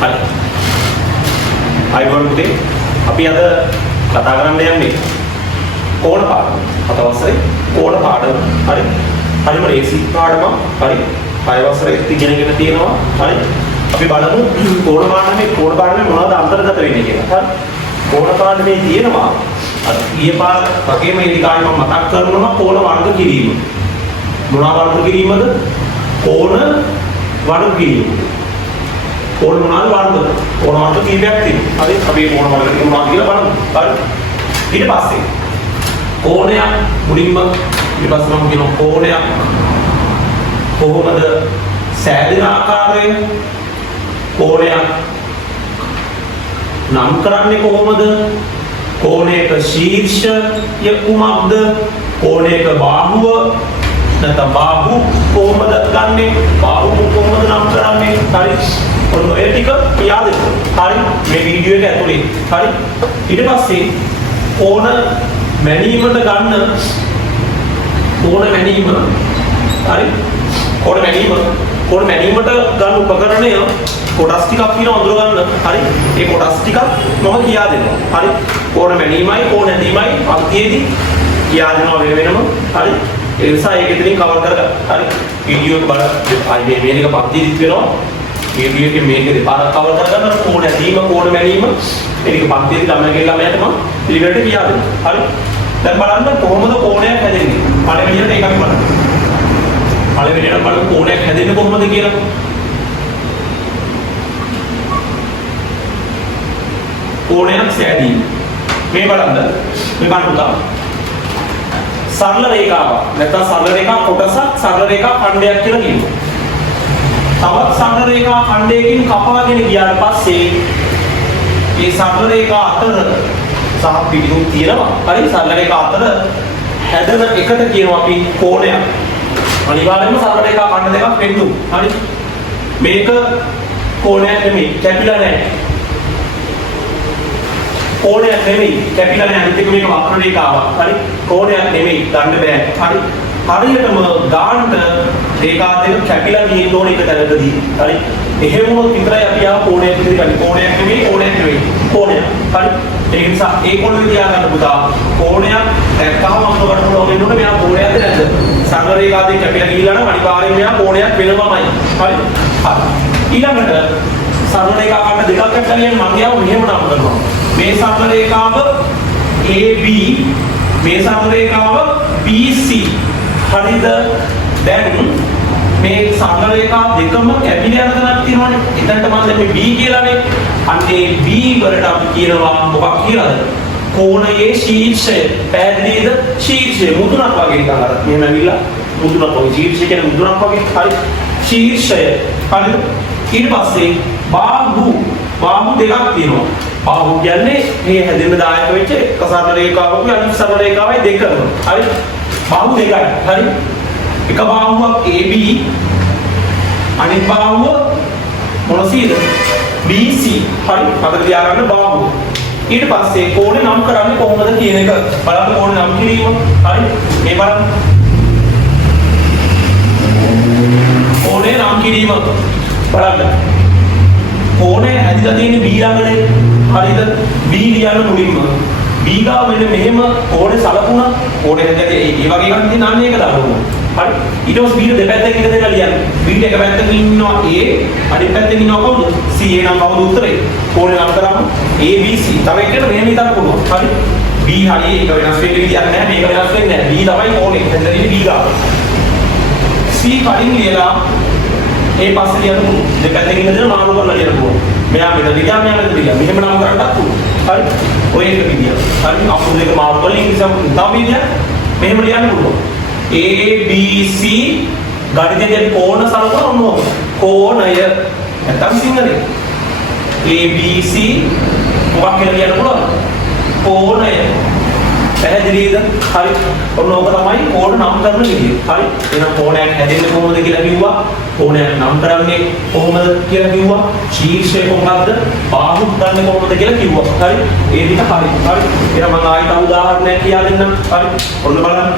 හරි. අයිබෝන් පුතේ අපි අද කතා කරන්න යන්නේ කෝණ පාඩම. අත වසරේ කෝණ පාඩම. හරි. හරිම ලේසි පාඩමක්. හරි. 6 වසරේ ඉගෙනගෙන තියෙනවා. හරි. අපි බලමු කෝණ පාඩමේ මොනවද අන්තර්ගත වෙන්නේ කියලා. හරි. කෝණ පාඩමේ තියෙනවා අර ඊයේ පාර වගේම මේ ටිකායි මම මතක් කරනවා කෝණ වර්ග කිරීම. මොනවා වර්ග කිරීමද? කෝණ වර්ග කිරීම. කෝණ මොනවාද වර්ග? කෝණ වර්ග කීපයක් තියෙනවා. හරි. අපි කෝණ වර්ග මොනවද කියලා බලමු. හරි. ඊට පස්සේ කෝණයක් මුලින්ම ඊට පස්සේ මම කියනවා කෝණයක් කොහොමද සෑදෙන ආකාරය, කෝණයක් නම් කරන්නේ කොහොමද, කෝණයක ශීර්ෂය කුමක්ද, කෝණයක බාහුව නැත්නම් බාහු කොහොමද ගන්නෙ, බාහු කොහොමද නම් කරන්නේ. හරි. ඔන්න ඔය ටික යාද වෙන්න. හරි. මේ වීඩියෝ එක ඇතුලේ. හරි. ඊට පස්සේ කෝණ මැනීමට ගන්න කෝණ මැනීම. හරි. කෝණ මැනීමට ගන්න උපකරණය කොටස් ටිකක් තියෙනවා අඳුර ගන්න. හරි. ඒ කොටස් ටිකක් මම කියා දෙනවා. හරි. කෝණ මැනීමයි කෝණ ඇඳීමයි අන්තිමේදී කියා දෙනවා වෙනම. හරි. ඒ නිසා ඒක ඉතින් කවර් කරගන්න. හරි. වීඩියෝ එක බලන්න. අයි මේක පන්තිදිත් වෙනවා. වීඩියෝ එකේ මේක දෙපාරක් කවර් කරගන්න. කෝණ ඇඳීම කෝණ මැනීම ඒක පන්තිදිත් ළමයට මම පිළිවෙලට කියා දෙනවා. හරි. දැන් බලන්න කොහොමද කෝණයක් හැදෙන්නේ. පළවෙනියට එකක් බලන්න. පළවෙනියට බලමු කෝණයක් හැදෙන්නේ කොහොමද කියලා. කෝණයක් සෑදීම. මේ බලන්න. මේ බලන්න පුතා. සරල රේඛාවක්. නැත්නම් සරල රේඛා කොටසක් සරල රේඛා ඛණ්ඩයක් කියලා කියනවා. තවත් සරල රේඛා ඛණ්ඩයකින් කපාගෙන ගියාට පස්සේ මේ සරල රේඛා අතර සහ පිටුම් තියෙනවා. හරි. සරල රේඛා අතර හැදෙන එකට කියනවා අපි කෝණයක්. අනිවාර්යයෙන්ම සරල රේඛා ඛණ්ඩ දෙකක් වෙන්නු. හරි. මේක කෝණයක් නෙමෙයි, කැපිලා නැහැ. කෝණයක් නෙමෙයි, කැපිලා නැහැ. අනිත් එක මේක වක්‍ර රේඛාවක්. හරි. කෝණයක් නෙමෙයි, ගන්න බෑ. හරි. හරියටම ගානට රේඛා දෙක කැපිලා තියෙන්න ඕනේ එක තැනකදී. හරි. එහෙම වුණොත් විතරයි අපි ආව කෝණයක් විදිහට ගන්නේ. කෝණයක් නෙමෙයි. කෝණයක්. හරි. ඒ නිසා ඒ කොටස තියා ගන්න පුතා. කෝණයක් දැක්කම අපිට පුළුවන් වෙනකොට මෙයා කෝණයක්ද නැද්ද? සරල රේඛා දෙක කැපිලා ගිහිල්ලා නම් අනිවාර්යයෙන්ම මෙයා කෝණයක් වෙනවමයි. හරි. ඊළඟට සරල රේඛා කට දෙකක් කැපිලා ගියම මම යාව මෙහෙම නම් කරනවා. මේ සරල රේඛාව AB, මේ සරල රේඛාව BC. හරිද? දැන් මේ සරල රේඛා දෙකම කැපිලා යන තැනක් තියෙනවානේ. එතනට මම දැන් මේ B කියලානේ. අන්නේ B වලට අපි කියනවා මොකක් කියලාද? කෝණයේ ශීර්ෂය. පැහැදිලිද? ශීර්ෂය මුදුනක් වගේ නිකන් අර මෙහෙම ඇවිල්ලා මුදුනක් වගේ. ශීර්ෂය කියන්නේ මුදුනක් වගේ. හරි. ශීර්ෂය. හරිද? ඊට පස්සේ බාහු දෙකක් තියෙනවා. බාහු කියන්නේ මේ හැදෙන්න දායක වෙච්ච එක සරල රේඛාවක අනිත් සරල රේඛාවයි දෙකම. හරි. බාහු දෙකයි. හරි. එක බාහුවක් AB, අනිත් බාහුව මොනසීද? BC. හරි. අතට තියාගන්න බාහුව. ඊට පස්සේ කෝණේ නම් කරන්නේ කොහොමද කියන එක බලන්න. කෝණේ නම් කිරීම. හරි. මේ බලන්න. කෝණේ නම් කිරීම බලන්න. කෝණය හැදිලා තියෙන්නේ B ළඟනේ. හරිද? B ලියන්න මුලින්ම. B ගාව මෙන්න මෙහෙම කෝණේ සලකුණ කෝණේ හැදලා ඒ වගේ එකක් තියෙන අන්න ඒක දානවා. හරි. ඊට පස්සේ B දෙපැත්තකින් එක දෙලා ලියන්න. B එක පැත්තකින් ඉන්නවා A, අනිත් පැත්තකින් ඉන්නවා කවුද? C. එනම් කවුද උත්තරේ? කෝණේ නම් කරාම ABC. තව එකට මෙහෙම හිතන්න පුළුවන්. හරි. B හරිය ඒක වෙනස් වෙන්න විදියක් නැහැ. මේක වෙනස් වෙන්නේ නැහැ. B තමයි කෝණේ. හැදලා තියෙන්නේ B ගාව. C කලින් ලියලා ඒ පස්සේ ලියන්න පුළුවන්. දෙපැත්තකින් ඉඳලා මාරු කරලා ලියන්න පුළුවන්. මෙයා මෙතන දිගා මෙයා මෙතන දිගා. මෙහෙම නම් කරන්නත් පුළුවන්. හරි. ඔය එක විදිය. හරි. අකුරු දෙක මාරු කරලා ඉංග්‍රීසියෙන් තව විදියක් මෙහෙම ලියන්න පුළුවන්. A B C ගණිතයේ කෝණ සලකුණ ඔන්නෝම. කෝණය. නැත්නම් සිංහලෙන්. A B C මොකක් කියලා ලියන්න පුළුවන්? කෝණය. පැහැදිලිද? හරි. ඔන්න ඕක තමයි කෝණ නම් කරන විදිය. හරි. එහෙනම් කෝණයක් හැදෙන්නේ කොහොමද කියලා කිව්වා. කෝණයක් නම් කරන්නේ කොහොමද කියලා කිව්වා. ශීර්ෂය කොහොමද? බාහු ගන්න කොහොමද කියලා කිව්වා. හරි. ඒ ටික හරි. හරි. එහෙනම් මම ආයෙත් උදාහරණයක් කියලා දෙන්නම්. හරි. ඔන්න බලන්න.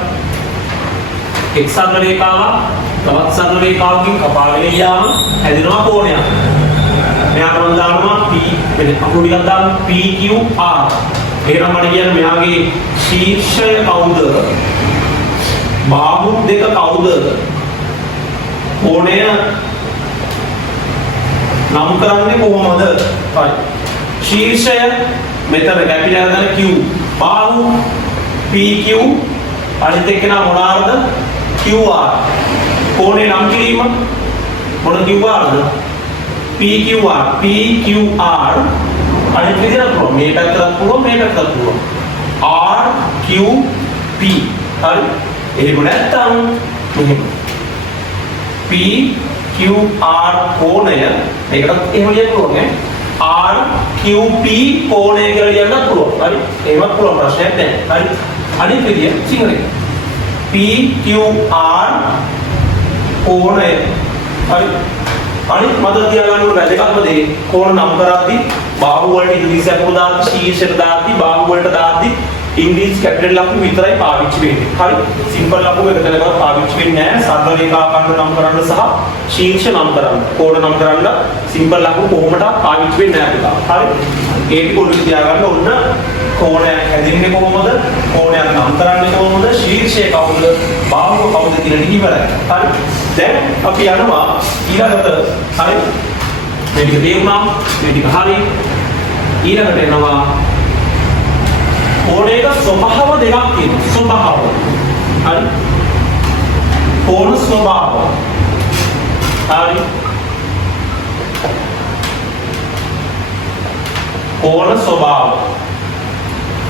එක් සරල රේඛාවක් තවත් සරල රේඛාවකින් කපාගෙන යාම හැදෙනවා කෝණයක්. මෙයාට මම දාන මෙන්න අකුරු ටිකක් දාමු PQR. එහෙනම් මට කියන්න මෙයාගේ ශීර්ෂය කවුද? බාහු දෙක කවුද? කෝණය නම් කරන්නේ කොහොමද? හරි. ශීර්ෂය මෙතන කැපිටල් දාන Q. බාහු PQ අනිත් එක නා මොනවාද? QR. කෝණය නම් කිරීම මොන QRද? PQR. PQR අනිත් විදිහට පුළුවන්. මේ පැත්තට පුළුවන්, මේ පැත්තට පුළුවන්. RQP. හරි. එහෙම නැත්නම් මෙහෙම. PQR කෝණය මේකට එහෙම ලියන්න පුළුවන් නේ. RQP කෝණය කියලා ලියන්නත් පුළුවන්. හරි. එහෙමත් පුළුවන් ප්‍රශ්නයක් නැහැ. හරි. අනිත් විදිය සිංහලෙන්. PQR කෝණය. හරි. අනිත් මතක තියාගන්න ඕන වැදගත්ම දේ කෝණ නම් කරද්දී බාහුව වලට ඉංග්‍රීසි අකුරු දාද්දී ශීර්ෂයට දාද්දී බාහුව වලට දාද්දී ඉංග්‍රීසි කැපිටල් අකුරු විතරයි පාවිච්චි වෙන්නේ. හරි. සිම්පල් අකුරු එක තැනකවත් පාවිච්චි වෙන්නේ නැහැ. සරල රේඛා ඛණ්ඩ නම් කරන්න සහ ශීර්ෂ නම් කරන්න. කෝණ නම් කරන්න සිම්පල් අකුරු කොහොමද පාවිච්චි වෙන්නේ නැහැ පුතා. හරි. ඒක පොඩ්ඩක් තියාගන්න ඕන. කෝණයක් හැදින්නේ කොහොමද? කෝණයක් නම් කරන්නේ කොහොමද? ශීර්ෂය කවුද? බාහුව කවුද කියන ටික ඉවරයි. හරි. දැන් අපි යනවා ඊළඟට. හරි. මේ ටික තේරුණා. මේ ටික හරි. ඊළඟට එනවා කෝණයක ස්වභාව දෙකක් තියෙනවා. ස්වභාව. හරි. කෝණ ස්වභාව. හරි. කෝණ ස්වභාව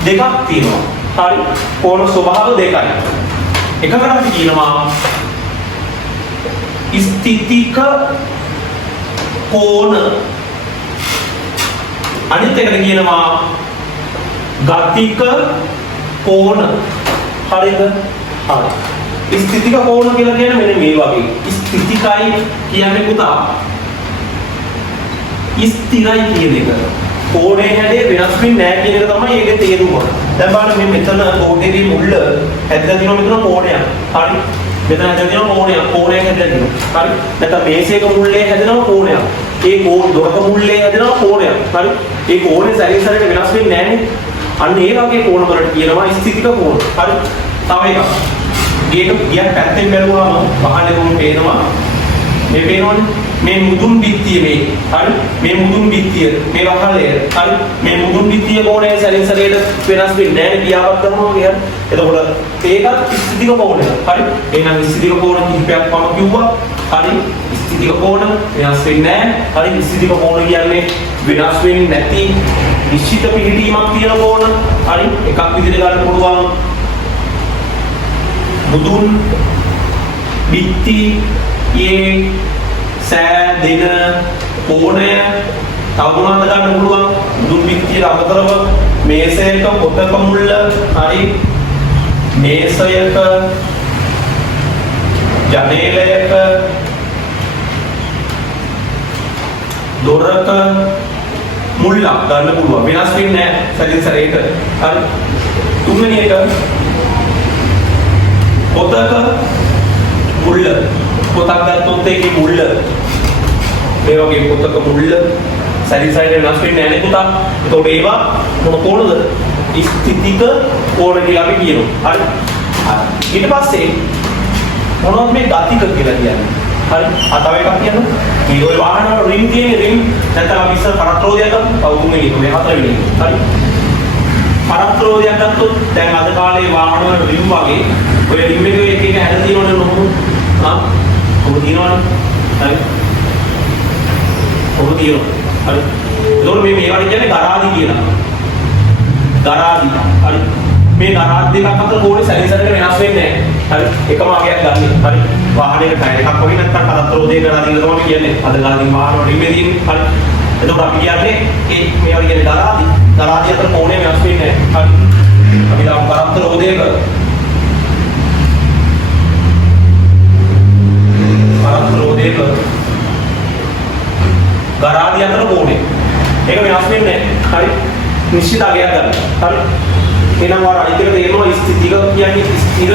දෙකක් තියෙනවා. හරි. කෝණ ස්වභාව දෙකයි. එකකට අපි කියනවා ස්ථිතික කෝණ. අනිත් එකට කියනවා ගතික කෝණ. හරිද? හරි. ස්ථිතික කෝණ කියලා කියන්නේ මෙන්න මේ වගේ. ස්ථිතිකයි කියන්නේ පුතා ස්ථිරයි කියන එක. කෝණේ හැඩය වෙනස් වෙන්නේ නැහැ කියන එක තමයි ඒකේ තේරුම. දැන් බලන්න මේ මෙතන කෝණයේ මුල්ල හැදලා තියෙනවා මෙතන කෝණයක්. හරි. මෙතන හැදලා තියෙනවා කෝණයක්. කෝණයක් හැදලා තියෙනවා. හරි. නැත්නම් මේසයක මුල්ලේ හැදෙනවා කෝණයක්. ඒ දොරක මුල්ලේ හැදෙනවා කෝණයක්. හරි. ඒ කෝණේ සැරින් සැරේට වෙනස් වෙන්නේ නැහැ නේ. අන්න ඒ වගේ කෝණ වලට කියනවා ස්ථිතික කෝණ. හරි. තව එකක්. ගේට ගියක් පැත්තෙන් බැලුවාම වහලේ වුන් පේනවා. මේ පේනවනේ. මේ මුදුන් බිත්තිය මේ. හරි. මේ මුදුන් බිත්තිය මේ වහලේ. හරි. මේ මුදුන් බිත්තිය කෝණය සැරින් සැරේට වෙනස් වෙන්නේ නැහැ නේ කියාවක් කරනවා කියන්නේ. එතකොට ඒකත් ස්ථිතික කෝණය. හරි. එහෙනම් ස්ථිතික කෝණ කිහිපයක් මම කිව්වා. හරි. ස්ථිතික කෝණ වෙනස් වෙන්නේ නැහැ. හරි. ස්ථිතික කෝණ කියන්නේ වෙනස් වෙන්නේ නැති නිශ්චිත පිළිදීමක් තියෙන කෝණ. හරි. එකක් විදිහට ගන්න පුළුවන් මුදුන් බිත්තියේ සෑදෙන කෝණය. තව මොනවද ගන්න පුළුවන්? මුදුන් බිත්තියට අමතරව මේසයක පොතක මුල්ල. හරි. මේසයක ජනේලයක දොරක මුල්ලක් ගන්න පුළුවන්. වෙනස් වෙන්නේ නැහැ සැරින් සැරේට. හරි. තුන්වෙනි එක පොතක මුල්ල. පොතක් ගත්තොත් ඒකේ මුල්ල මේ වගේ පොතක මුල්ල සැරින් සැරේට වෙනස් වෙන්නේ නැහැ නේ පුතා. ඒතකොට ඒවා මොන කෝණද? ස්ථිතික කෝණ කියලා අපි කියනවා. හරි. ඊට පස්සේ මොනවද මේ ගතික කියලා කියන්නේ? හරි. තව එකක් කියන්න. මේ ඔය වාහන වල රිම් තියෙන රිම් නැත්නම් අපි ඉස්සර කරත්‍රෝදයක් ගමු. කවුරුන් එක මේ හතරවෙනි එක. හරි. කරත්‍රෝදයක් ගත්තොත් දැන් අද කාලේ වාහන වල රිම් වගේ ඔය රිම් එකේ එක එක හැද තියෙනවනේ නෝන. ඔබ තියෙනවනේ. හරි. ඔබ තියෙනවා. හරි. ඒතකොට මේ මේවට කියන්නේ ගරාදි කියලා. ගරාදි. හරි. මේ ගරාදි දෙකක් අතර කෝණේ සැරින් සැරේට වෙනස් වෙන්නේ නැහැ. හරි. එකම අගයක් ගන්න. හරි. වාහනයක ටයර් එකක් වගේ නැත්නම් කරත්‍රෝදේ ගරාදි කියලා තමයි කියන්නේ. අද කාලේ වාහන වල රිම් තියෙන්නේ. හරි. එතකොට අපි කියන්නේ මේවට කියන්නේ ගරාදි. ගරාදි අතර කෝණේ වෙනස් වෙන්නේ නැහැ. හරි. අපි දාමු කරත්‍රෝදේක කරත්‍රෝදේක ගරාදි අතර කෝණේ. ඒක වෙනස් වෙන්නේ නැහැ. හරි. නිශ්චිත අගයක් ගන්න. හරි. එහෙනම් වර අනිත් එක තේරෙනවා ස්ථිතික කියන්නේ ස්ථිර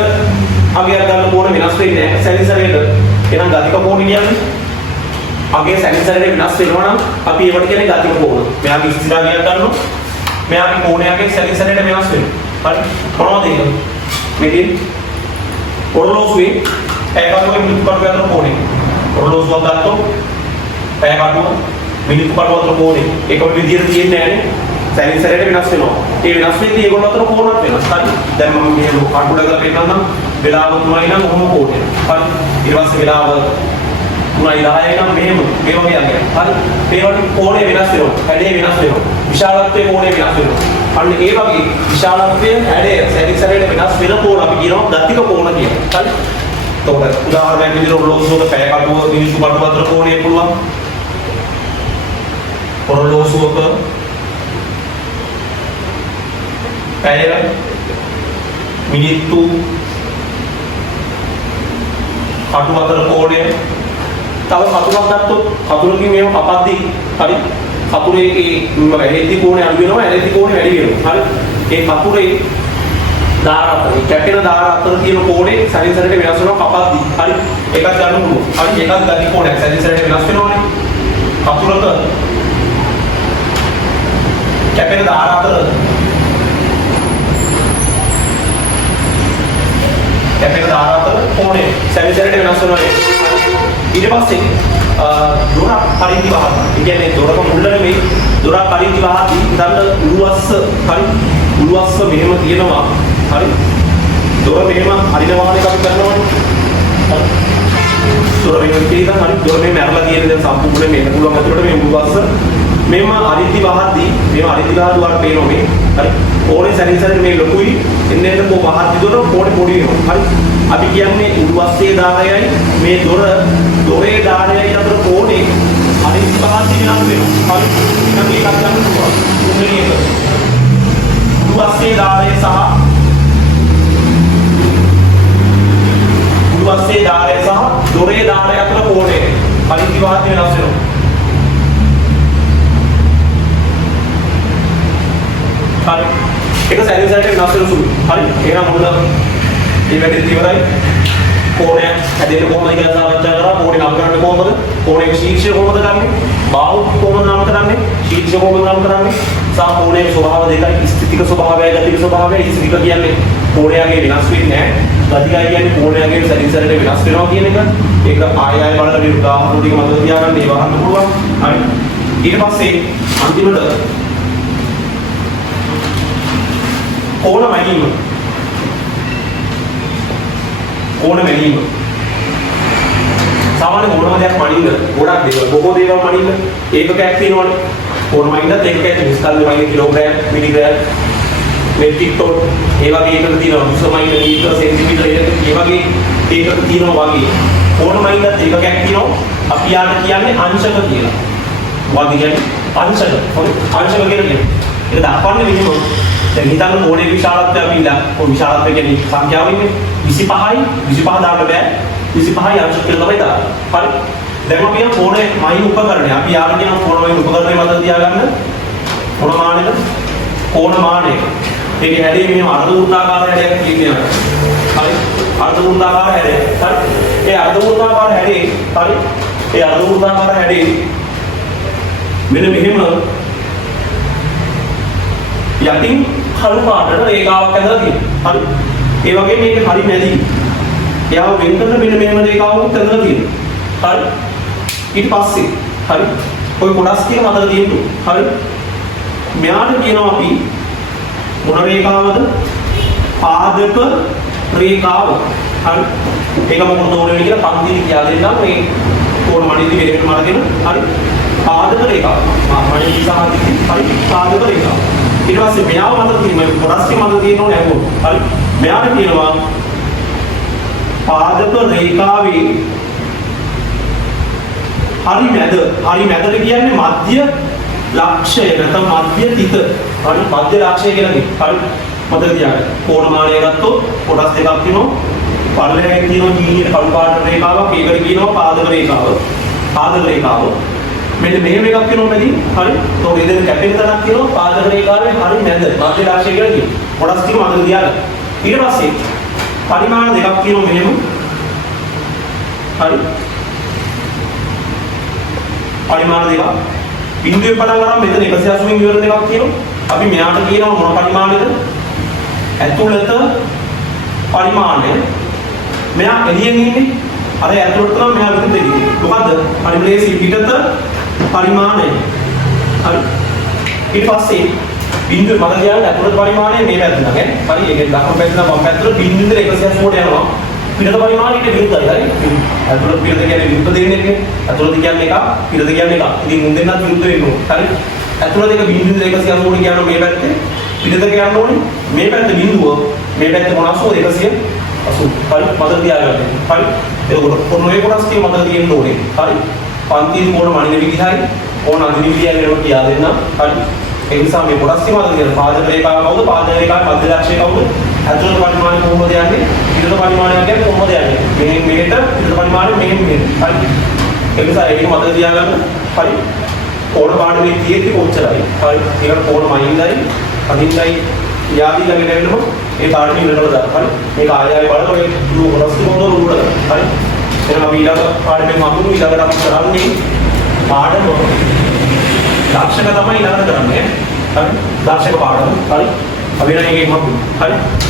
අගයක් ගන්න කෝණ වෙනස් වෙන්නේ නැහැ. සැරින් සැරේට. එහෙනම් ගතික කෝණ කියන්නේ අගේ සැනිසරේ වෙනස් වෙනවා නම් අපි ඒවට කියන්නේ ගතික කෝණ. මෙයාගේ ස්ථිරාවියක් ගන්නවා. මෙයාගේ කෝණයගේ සැනිසරේ වෙනස් වෙනවා. හරි. මොනවද ඒක? මේකේ ඔරලෝසුවේ පැයකටුවේ මිනිත්තු කටුව අතර කෝණය. ඔරලෝසුවක් ගත්තොත් පැයකටුව මිනිත්තු කටුව අතර කෝණය. ඒක විදිහට තියෙන්නේ නැහැ නේ. සැනිසරේ වෙනස් වෙනවා. ඒ වෙනස් වෙද්දී ඒගොල්ලෝ අතර කෝණයක් වෙනස්. හරි. දැන් මම මේ කටුව දාලා පෙන්නන්නම්. වෙලාව 3යි නම් ඔහොම කෝණය. හරි. ඊට පස්සේ වෙලාව 3යි 10යි නම් මෙහෙම මේ වගේ යන්නේ. හරි. ඒ වගේ කෝණය වෙනස් වෙනවා. හැඩය වෙනස් වෙනවා. විශාලත්වයේ කෝණය වෙනස් වෙනවා. අන්න ඒ වගේ විශාලත්වයේ හැඩය සැනිසරේ වෙනස් වෙන කෝණ අපි කියනවා ගතික කෝණ කියලා. හරි. එතකොට උදාහරණයක් විදිහට ඔරලෝසුවක පැය කටුව මිනිත්තු කටුව අතර කෝණය පුළුවන්. ඔරලෝසුවක පැය මිනිත්තු කටුව අතර කෝණය. තව කතුරක් ගත්තොත් කතුරකින් මේව කපද්දි හරි කතුරේ ඒ ඇලෙති කෝණය අඩු වෙනවා ඇලෙති කෝණය වැඩි වෙනවා. හරි. ඒ කතුරේ දාර අතර කැපෙන දාර අතර තියෙන කෝණය සැනිසරට වෙනස් වෙනවා කපද්දි. හරි. එකක් ගන්න පුළුවන්. හරි. එකක් ගති කෝණයක් සැනිසරට වෙනස් වෙනවානේ. කතුරක කැපෙන දාර අතර කැපෙන දාර අතර කෝණය සැනිසරට වෙනස් වෙනවා. ඊට පස්සේ දොරක් පරිදි වහන. ඒ කියන්නේ දොරක මුල්ල නෙමෙයි දොරක් පරිදි වහද්දී ඉතින් උළුවස්ස හරි උළුවස්ස මෙහෙම තියෙනවා. හරි. දොර මෙහෙම හරින වාහනයක් අපි කරනවානේ. හරි. දොර මෙහෙම තියෙනවා. හරි. දොර මෙහෙම ඇරලා තියෙන දැන් සම්පූර්ණ මේක පුළුවන් අතට මේ උළුවස්ස මෙහෙම අරිදි වහද්දී මෙහෙම අරිදි වහදුවාට පේනවා මේ. හරි. ඕනේ සැනිසරේ මේ ලොකුයි එන්නේ කො වහද්දී දොර පොඩි පොඩි වෙනවා. හරි. අපි කියන්නේ උළුවස්සේ දාරයයි මේ දොරේ දාරයයි අතර කෝණේ අරිදි වහද්දී වෙනස් වෙනවා. හරි. එහෙනම් මේකක් ගන්න පුළුවන්. තුන්වෙනි එක. උළුවස්සේ දාරය සහ උළුවස්සේ දාරය සහ දොරේ දාරය අතර කෝණේ අරිදි වහද්දී වෙනස් වෙනවා. හරි. ඒක සැනිසරට වෙනස් වෙන සුළු. හරි. එහෙනම් මොකද මේ වැඩේ ඉවරයි. කෝණය හැදෙන්න කොහොමද කියලා සාකච්ඡා කරා. කෝණය නම් කරන්නේ කොහොමද? කෝණයේ ශීර්ෂය කොහොමද ගන්නෙ? බාහුව කොහොමද නම් කරන්නේ? ශීර්ෂය කොහොමද නම් කරන්නේ? සහ කෝණයේ ස්වභාව දෙකයි. ස්ථිතික ස්වභාවයයි ගතික ස්වභාවයයි. ස්ථිතික කියන්නේ කෝණයගේ වෙනස් වෙන්නේ නැහැ. ගතිකයි කියන්නේ කෝණයගේ සැනිසරට වෙනස් වෙනවා කියන එක. ඒක ආය බලලා මේ උදාහරණ ටික මතක තියාගන්න ඒව අහන්න පුළුවන්. හරි. ඊට පස්සේ අන්තිමට කෝණ මැනීම. කෝණ මැනීම. සාමාන්‍ය ඕනම දෙයක් මනින්න ගොඩක් දේවල් බොහෝ දේවල් මනින්න ඒකකයක් තියෙනවනේ. කෝණ මනින්නත් ඒකකයක් විස්තර දෙමයි කිලෝග්‍රෑම් මිලිග්‍රෑම් මෙට්‍රික් ටොන් ඒ වගේ එකක තියෙනවා. විසමයින මීටර සෙන්ටිමීටර ඒ වගේ ඒකක තියෙනවා වගේ. කෝණ මනින්නත් ඒකකයක් තියෙනවා. අපි යාට කියන්නේ අංශක කියලා. වගේ කියන්නේ අංශක. හරි. අංශක කියන්නේ ඒක දක්වන්නේ මෙහෙම. දැන් හිතන්න කෝණයේ විශාලත්වය අපි ඉඳලා කොහොම විශාලත්වය කියන්නේ සංඛ්‍යාව ඉන්නේ 25යි 25 දාන්න බෑ 25යි අංශක කියලා තමයි දාන්න. හරි. දැන් අපි කියන කෝණයේ මයින් උපකරණය අපි යාර කියන කෝණ මයින් උපකරණය මතක තියාගන්න. කෝණ මානෙක කෝණ මානය. ඒකේ හැඩය මෙහෙම අර්ධ වෘත්තාකාර හැඩයක් කියන්නේ. හරි. අර්ධ වෘත්තාකාර හැඩය. හරි. ඒ අර්ධ වෘත්තාකාර හැඩේ හරි. ඒ අර්ධ වෘත්තාකාර හැඩේ මෙන්න මෙහෙම යටින් කළු පාටට රේඛාවක් ඇදලා තියෙනවා. හරි. ඒ වගේ මේක හරි මැදි. එයාව වෙන් කරන මෙන්න මෙහෙම රේඛාවක් ඇදලා තියෙනවා. හරි. ඊට පස්සේ හරි. ඔය කොටස් ටික මතක තියෙන්න. හරි. මෙයාට කියනවා අපි මොන රේඛාවද? පාදක රේඛාව. හරි. ඒක මොකද ඕනේ කියලා පන්තිලි කියලා දෙන්නම් මේ කෝණ මණිදි වෙන වෙනම අරගෙන හරි. පාදක රේඛාව. මණිදි සාහිත්‍ය හරි පාදක රේඛාව. ඊට පස්සේ මෙයාව මතක තියෙනවා කොටස් ටික මතක තියෙනවනේ අහුව. හරි. මෙයාට කියනවා පාදක රේඛාවේ හරි මැදට කියන්නේ මධ්‍ය ලක්ෂය නැත්නම් මධ්‍ය තිත. හරි. මධ්‍ය ලක්ෂය කියලා කියනවා. හරි. මතක තියාගන්න. කෝණමානය ගත්තොත් කොටස් දෙකක් තියෙනවා. පල්ලෙහාට තියෙනවා ජීනියට කළු පාට රේඛාවක්. ඒකට කියනවා පාදක රේඛාව. පාදක රේඛාව. මෙන්න මෙහෙම එකක් තියෙනවා මෙදී. හරි. તો මේ දෙක කැපෙන තරක් තියෙනවා පාදක රේඛාවේ හරි මැද මධ්‍ය ලක්ෂය කියලා කියනවා. කොටස් ටික මතක තියාගන්න. ඊට පස්සේ පරිමාණ දෙකක් තියෙනවා මෙහෙම. හරි. පරිමාණ දෙකක්. බිඳුවේ පටන් ගන්න මෙතන 180 න් ඉවර දෙකක් කියනවා. අපි මෙයාට කියනවා මොන පරිමාණයද? ඇතුළත පරිමාණය. මෙයා එළියෙන් ඉන්නේ. අර ඇතුළත නම් මෙයා විදිහට දෙන්නේ. මොකද්ද? පරිමලේසී පිටත පරිමාණය. හරි. ඊට පස්සේ බිඳුවේ මත තියාගෙන ඇතුළත පරිමාණය මේ පැත්ත නේද? හරි. ඒකේ දකුණු පැත්ත නම් වම් පැත්තට බිඳුවේ 180ට යනවා. පිටත පරිමාණයට විරුද්ධයි. හරි. ඇතුළත පිටත කියන්නේ විරුද්ධ දෙන්නේ නේ. ඇතුළත කියන්නේ එක, පිටත කියන්නේ එක. ඉතින් මුන් දෙන්නත් විරුද්ධ වෙන්න ඕනේ. හරි. ඇතුළත එක බිඳුවේ 180ට කියනවා මේ පැත්තේ. පිටත කියන්න ඕනේ මේ පැත්ත බිඳුව. මේ පැත්ත මොනවාද? 180. හරි. මත තියාගන්න. හරි. එතකොට ඔන්න කොටස් ටික මතක තියෙන්න ඕනේ. හරි. පන්තියේ කොන මනින විදිහයි ඕන අදින විදිහයි වෙනම කියා දෙන්නම්. හරි. ඒ නිසා මේ කොටස් ටික මතක තියාගන්න. පාදක රේඛාව කවුද? පාදක රේඛාවේ මධ්‍ය ලක්ෂය කවුද? ඇතුළත පරිමාණය කොහොමද යන්නේ? පිටත පරිමාණය කියන්නේ කොහොමද යන්නේ? මෙහෙන් මෙහෙට පිටත පරිමාණය මෙහෙන් මෙහෙට. හරි. ඒ නිසා ඒක මතක තියාගන්න. හරි. කොන පාඩමේ තියෙද්දි කොච්චරයි? හරි. ඒකට කොන මයින්දයි අදින්දයි යාදී ළඟට එන්නම ඒ පාඩමේ ඉන්නකොට දාන්න. හරි. මේක ආයෙ බලලා ඔය කොටස් ටික මොනවද උඩට. හරි. එහෙනම් අපි ඊළඟ පාඩමෙන් අමුතු ඊළඟට අපි කරන්නේ පාඩම දර්ශක තමයි ඊළඟට කරන්නේ. හරි. දර්ශක පාඩම. හරි. අපි නම් එකෙන් අමුතු. හරි.